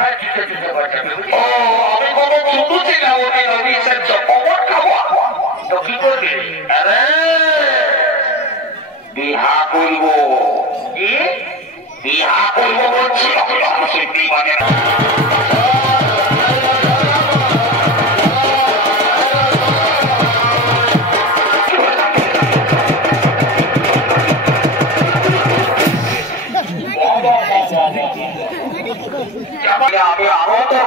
হয় চুষে চুষে বাঁচাবে। ও আমি কোনো ছোট ছিলাম ওই নদী সেদ্ধ কবর খাবো তো কি করবি? আরে বিহা করবো। কি বিহা করবো বলছি সিদ্ধি মানে না। আমি আরো তো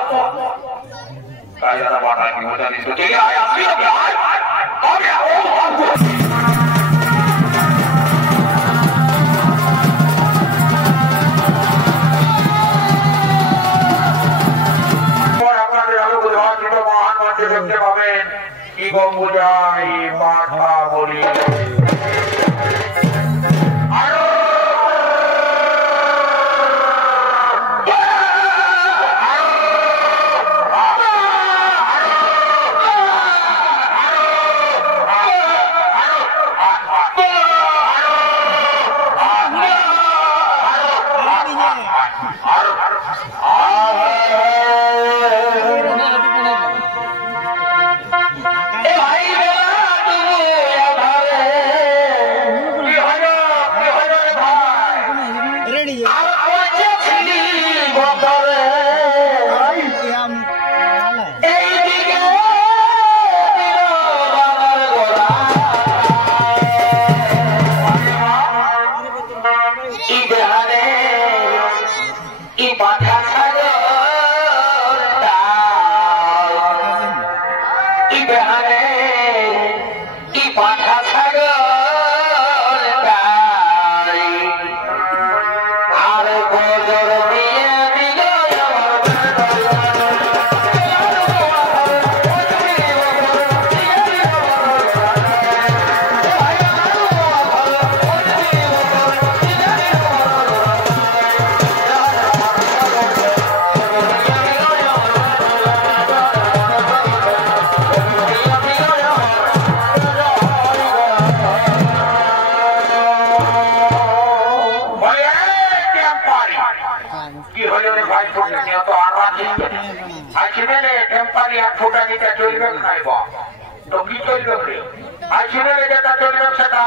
কায়দাটা পাঠাই মজা নিতে চলে আয় আমি আরো আপনাদের আলো বোঝার জন্য মহান মঞ্চে দেখতে পাবেন কি গম্বুজাই পাঠা বলি।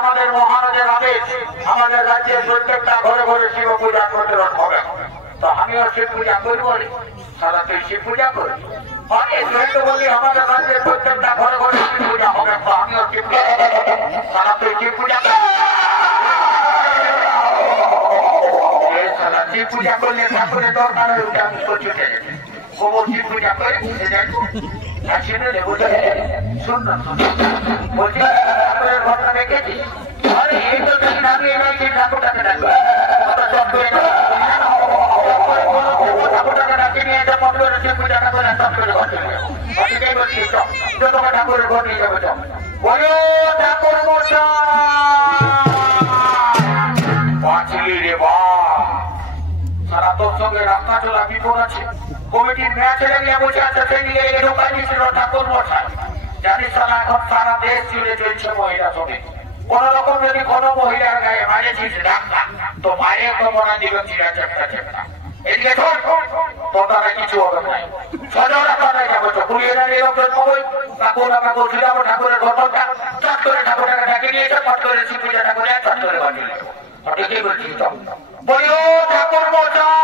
আমাদের মহারাজের আদেশ আমাদের রাজ্যের প্রত্যেকটা ঘরে ঘরে শিব পূজা প্রচলন হবে। তো আমিও শিব পূজা করবো সারা তুই শিব পূজা করবি বলি আমাদের রাজ্যের প্রত্যেকটা ঘরে ঘরে শিব পূজা হবে। তো আমিও শিব সারা তুই শিব পূজা সারা শিব পূজা করলে ঠাকুরের দরকারের উঠে আমি ছুটে গেছে গোবর শিব পূজা করে শুন না বলছি ঠাকুরের ঘটনা দেখেছি। আরে এই তো আমি এলাইছি ঠাকুরটাকে ডাকবো ঠাকুরটাকে ডাকে নিয়ে এটা মন্দিরে শিব পূজাটা করে ঠাকুরের ঘর চলে যাবো। অনেকেই বলছি তোমাকে ঠাকুরের ঘর নিয়ে যাবো চল বলো ঠাকুর বাঁচলি রে বা সারা তোর সঙ্গে রাস্তা চলা বিপদ আছে। কমিটির ম্যাচ নিয়ে বসে আছে সেই নিয়ে ঢোকা দিয়েছিল ঠাকুর মশাই। জানিস না এখন সারা দেশ জুড়ে চলছে মহিলা শ্রমিক। কোন রকম যদি কোনো মহিলার গায়ে মারেছিস ডাক্তার তো মায়ের তো মনে দিল চিরা চেপটা চেপটা এদিকে তো তারা কিছু হবে না। সজোরা কথায় যাবো তো ঘুরিয়ে দাঁড়িয়ে লোকজন কবই কাকুর কাকুর ছিলাম ঠাকুরের ঘটনটা চট করে ঠাকুরটাকে ডাকে নিয়েছে পট করে শিব পূজাটা করে চট করে বানিয়ে নেবো। ঠিকই বলছি তো বলিও ঠাকুর মশাই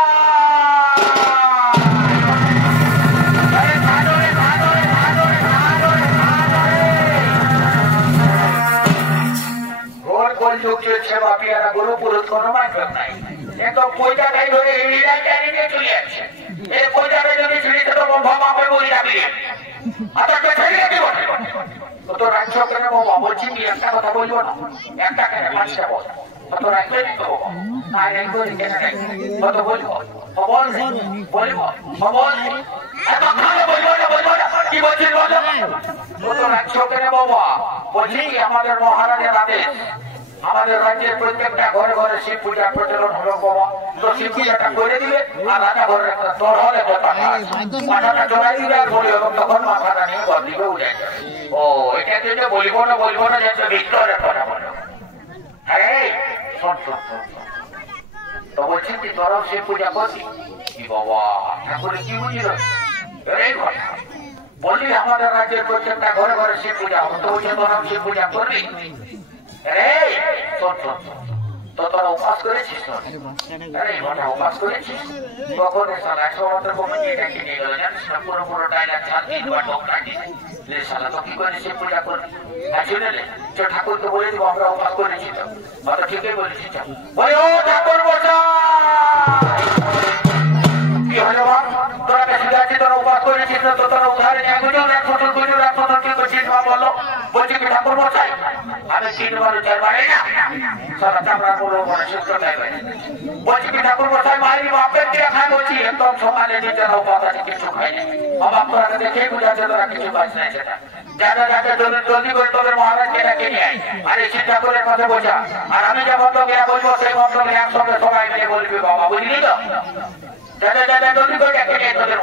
গরু পুরুষ কোনো মাইক্রোব নাই একদম পয়সাটাই ধরে চলে যাচ্ছে। এই পয়সাটা যদি ছিঁড়ে তো বাপের বই রাখি তো রাজ্য কেন বাবা বলছি কি একটা কথা বলবো না একটা কেন পাঁচটা বল তো রাজ্য কত বলবো বল বলবো বল কি বলছিস বলো তো রাজ্য কেন বাবা বলছি আমাদের মহারাজের আদেশ আমাদের রাজ্যের প্রত্যেকটা ঘরে ঘরে শিব পূজা প্রচলন হলো বাবা। তো শিব পূজাটা করে দিলে আর রাজা ঘরে তোর হলে মাথাটা চড়াই দিবে আর বলি এবং তখন মাথাটা নিয়ে ঘর দিকে উঠে যাবে। ও এটা কিন্তু বলবো না যাতে ভিক্টরের কথা বলো। হ্যাঁ শোন তো বলছি কি তোরাও শিব পূজা করবি বাবা ঠাকুরের কি বুঝিল এই কথা বলি আমাদের রাজ্যের প্রত্যেকটা ঘরে ঘরে শিব পূজা হতো বলছে তোরা শিব পূজা করবি রে শোন শোন তো তোরা উপাস করেছিস উপাস করেছিস তখন কমিটি এটাকে নিয়ে গেল জানিস না পুরো পুরো ডাইলাগ ছাড়িয়ে দেওয়া টোকরা দিয়ে সালা তো কি করে শিব পূজা করবি শুনে ঠাকুরকে বলে দিব আমরা উপাস করেছি তো ঠিকই বলেছি বলে ও ঠাকুর বসা কি হলো তোরা কাছে যাচ্ছি তোরা উপাস করেছিস না তো তোরা উধারে নিয়ে গুজর এক ফটো কি করছিস মা বললো বলছি কি ঠাকুর বসাই আমি 3 বার 4 বার না সারা চামড়া পুরো মনে সুস্থ থাকবে বলছি কি ঠাকুর বসাই মারি বাপের দিয়ে খাই বলছি একদম সকালে নিজেরা উপাস আছে কিছু খাইনি বাপ তোরা দেখে বুঝাচ্ছে তোরা কিছু পাস নাই সেটা যারা যাকে জলদি করে তোদের মহারাজকে ডেকে নিয়ে আয় আর এই শিব ঠাকুরের কথা বোঝা আর আমি যে মন্ত্র গিয়া বলবো সেই মন্ত্র একসঙ্গে সবাই মিলে বলবি বাবা বুঝলি তো জলদি করে ডেকে নিয়ে তোদের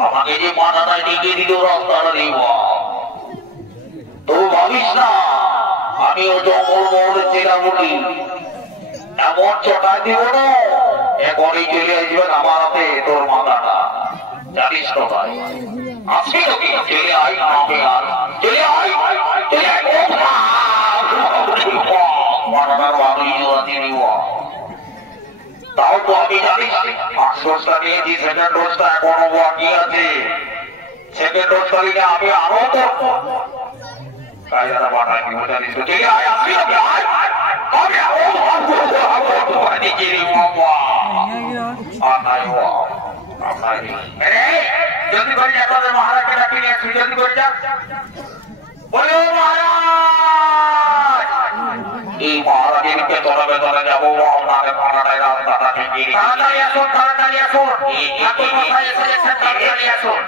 আমাকে যে মাথাটা ডেকে দিল রাস্তাটা দিব তো ভাবিস না আমিও জঙ্গল মহলের চেনা বলি এমন চটাই দিব না এখনই চলে আসবেন আমার হাতে তোর মাথাটা জানিস তো ভাই আসবি নাকি চলে আয় আমাকে আর চলে আয় মাথাটার ভালোই জোড়াতে দিব তাও তো আমি জানিস ফার্স্ট ডোজটা নিয়েছি সেকেন্ড ডোজটা এখনো বাকি আছে সেকেন্ড ডোজটা নিয়ে আমি আরো করবো কায়দাটা পাঠাই দিব জানিস তো চলে আয় আসবি নাকি আয় জলদি করে যা তোদের মহারাজকে ডাকি নিয়ে আসবি জলদি করে যা বলো মহারাজ এই মহারাজের ভেতরে যাবো আপনাদের পাড়াটায় রাস্তাটা থেকে তাড়াতাড়ি আসুন তাড়াতাড়ি আসুন ঠাকুর মশাই এসে গেছেন তাড়াতাড়ি আসুন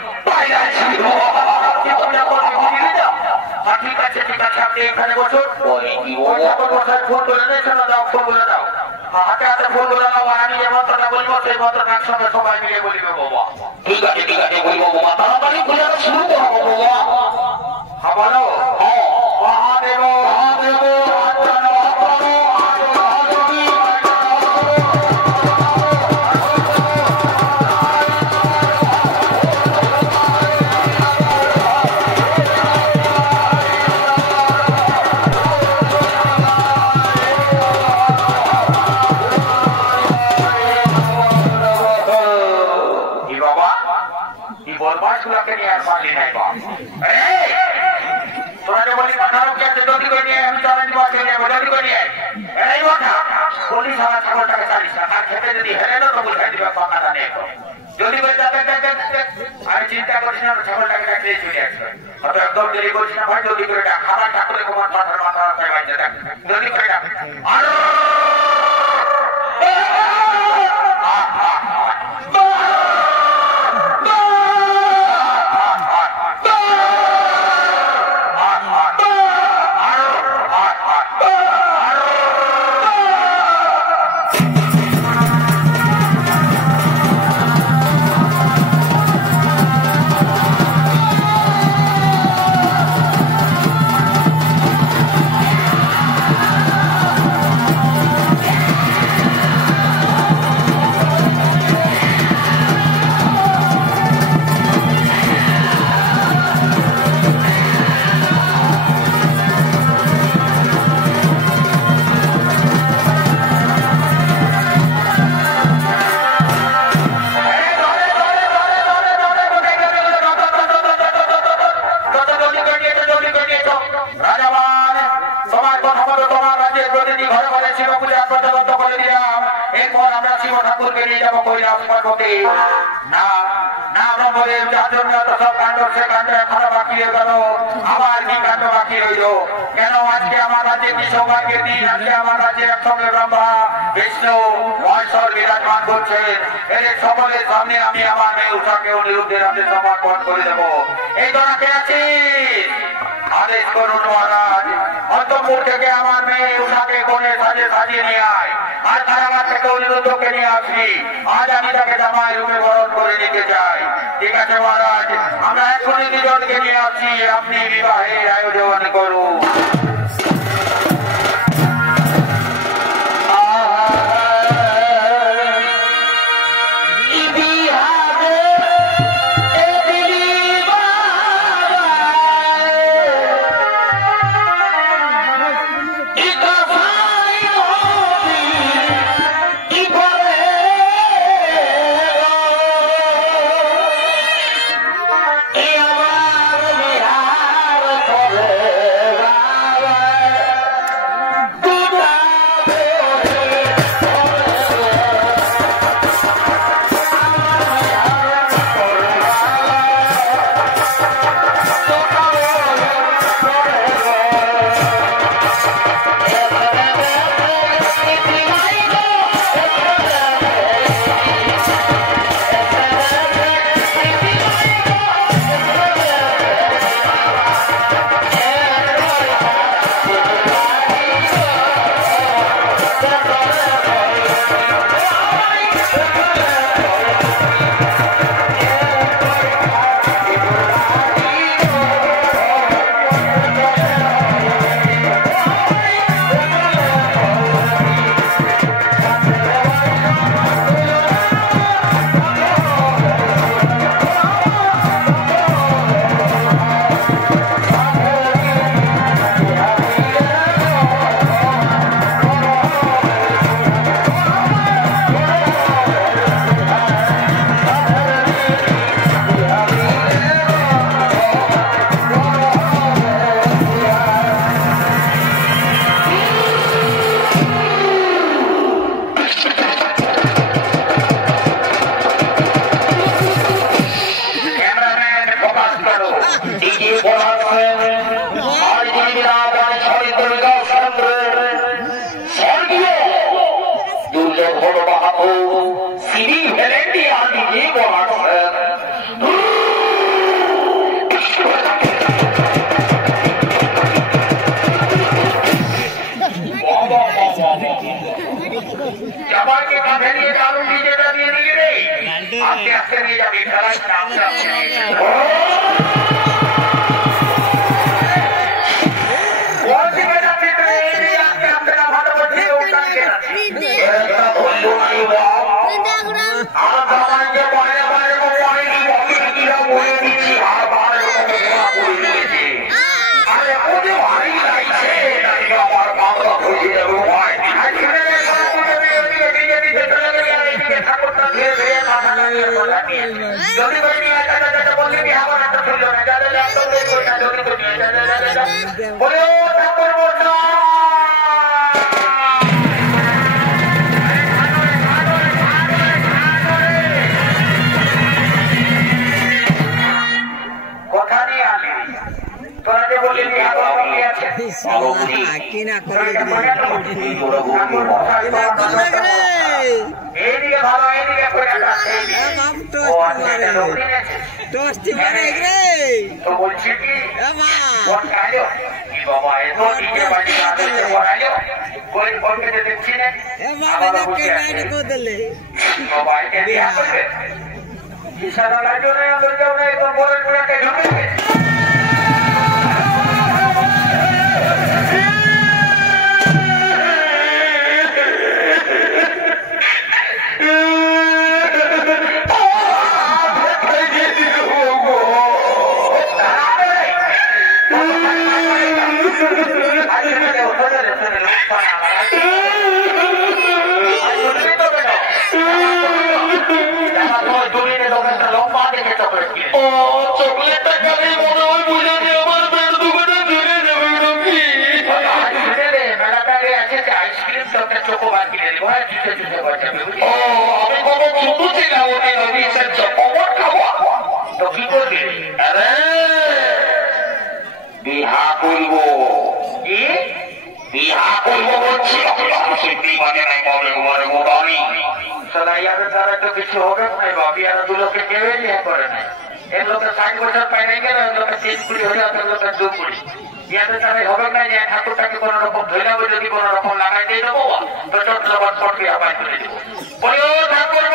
ঠিক আছে আপনি এখানে বসুন ঠাকুর মশাই ফোন করে দিয়েছেন দাও ফোন বলে দাও হাতে হাতে ফোন বলে দাও আর আমি যে মন্ত্রটা বলবো সেই মন্ত্রটা একসঙ্গে সবাই মিলে বলবে বাবা ঠিক আছে বলবো বাবা তাড়াতাড়ি পূজাটা শুরু করবো বাবা হ্যাঁ বলো মহাদেব মহাদেব চিন্তা করছি না ছাগলটাকে ডাকলে চলে আসবে একদম দেরি করছি না ভাই জলদি করে ডাক খাবার ঠাকুরের কুমার মাথার মাথা জলদি করে ডাক কেন আজকে আমার রাজ্যে কি সৌভাগ্যের দিন আজকে আমার রাজ্যে একসঙ্গে ব্রহ্মা বিষ্ণু মহেশ্বর বিরাজমান করছেন এর সকলের সামনে আমি আমার মেয়ে উষাকেও নিরুদ্ধের হাতে সমর্পণ করে দেবো এই দোনাকে আছিস আদেশ করুন মহারাজ অন্তপুর থেকে আমার মেয়ে উষাকে কোণে সাজিয়ে নিয়ে আয় আর কারাগার থেকে অনিরুদ্ধকে নিয়ে আসি। আজ আমি তাকে জামাই রূপে বরণ করে নিতে চাই। ঠিক আছে মহারাজ, আমরা এখনই দুজনকে নিয়ে আসছি, আপনি বিবাহের আয়োজন করুন। ইয়াতে তাহলে হবে না যে ঠাকুরটাকে কোন রকম ধরে নেবো, যদি কোন রকম লাগাই দিয়ে দেবো তো চট্টগ্রাম পটকে আবার তুলে দেবো। বলো ঠাকুর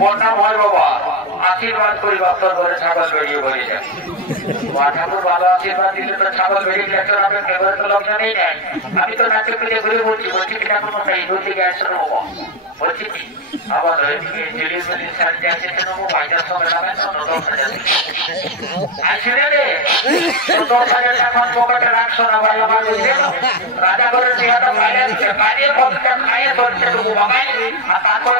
বন্যা ভয় বাবা আশীর্বাদ করি বাপ্তার ঘরে ছাগল বেরিয়ে বলে যায়। ঠাকুর ভালো আশীর্বাদ দিলে তো ছাগল বেরিয়ে গেছে, এবারে তো লক্ষণ নেই নেয়। আমি তো নাচে পিঠে ঘুরে বলছি কি ঠাকুর মশাই ধরতে গেছে বাবা, বলছি কি আবার রাজা করে খাইয়ে ধরছে তারপরে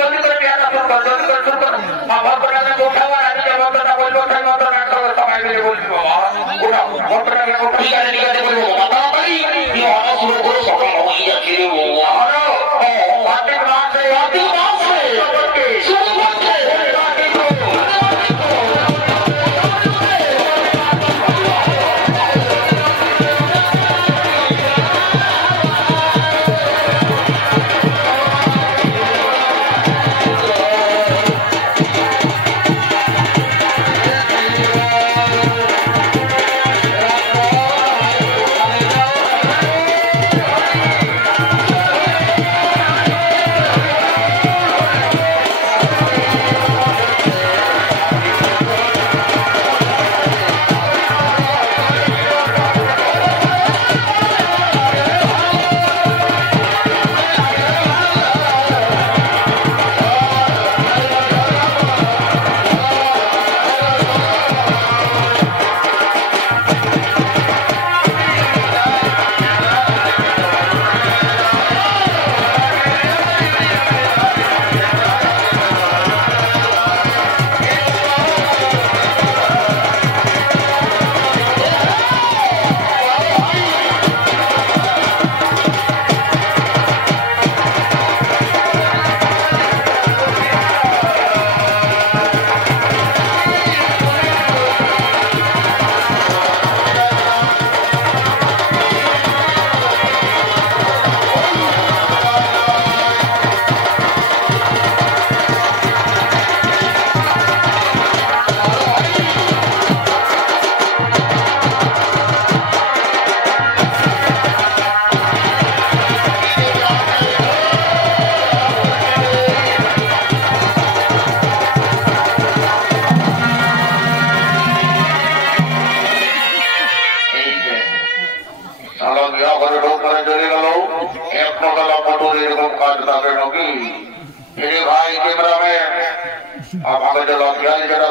জলদি করে বিহাটা শুরু করো, জলদি করে শুরু করো। উঠাবার আমি যে মন্ত্রটা বলবো সেই মন্ত্রটা করবো, সবাই মিলে বলছি বাবা উঠাও মন্ত্রটাকে বলবো শুরু করে সকাল হয়ে যাচ্ছে রে কার্তিক মাসে শুরু করছে।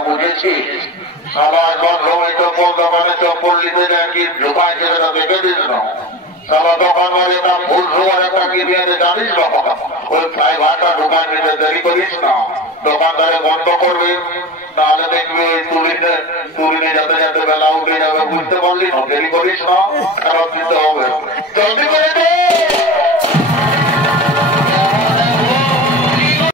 বুঝেছি সবাই চপ্পল দোকানে চপ্পল নিতে যায় কি ঢুকায় সেটা দেখে দিস না সারা দোকান বলে তা ভুল ভুয়ার একটা কি দিয়ে জানিস না ওই প্রায় ভাটা ঢুকায় নিতে দেরি করিস না, দোকানদারে বন্ধ করবে তাহলে দেখবি ওই তুলিনে যাতে যাতে বেলা উঠে যাবে, বুঝতে পারলি না, দেরি করিস না, ফেরত দিতে হবে, জলদি করে দে।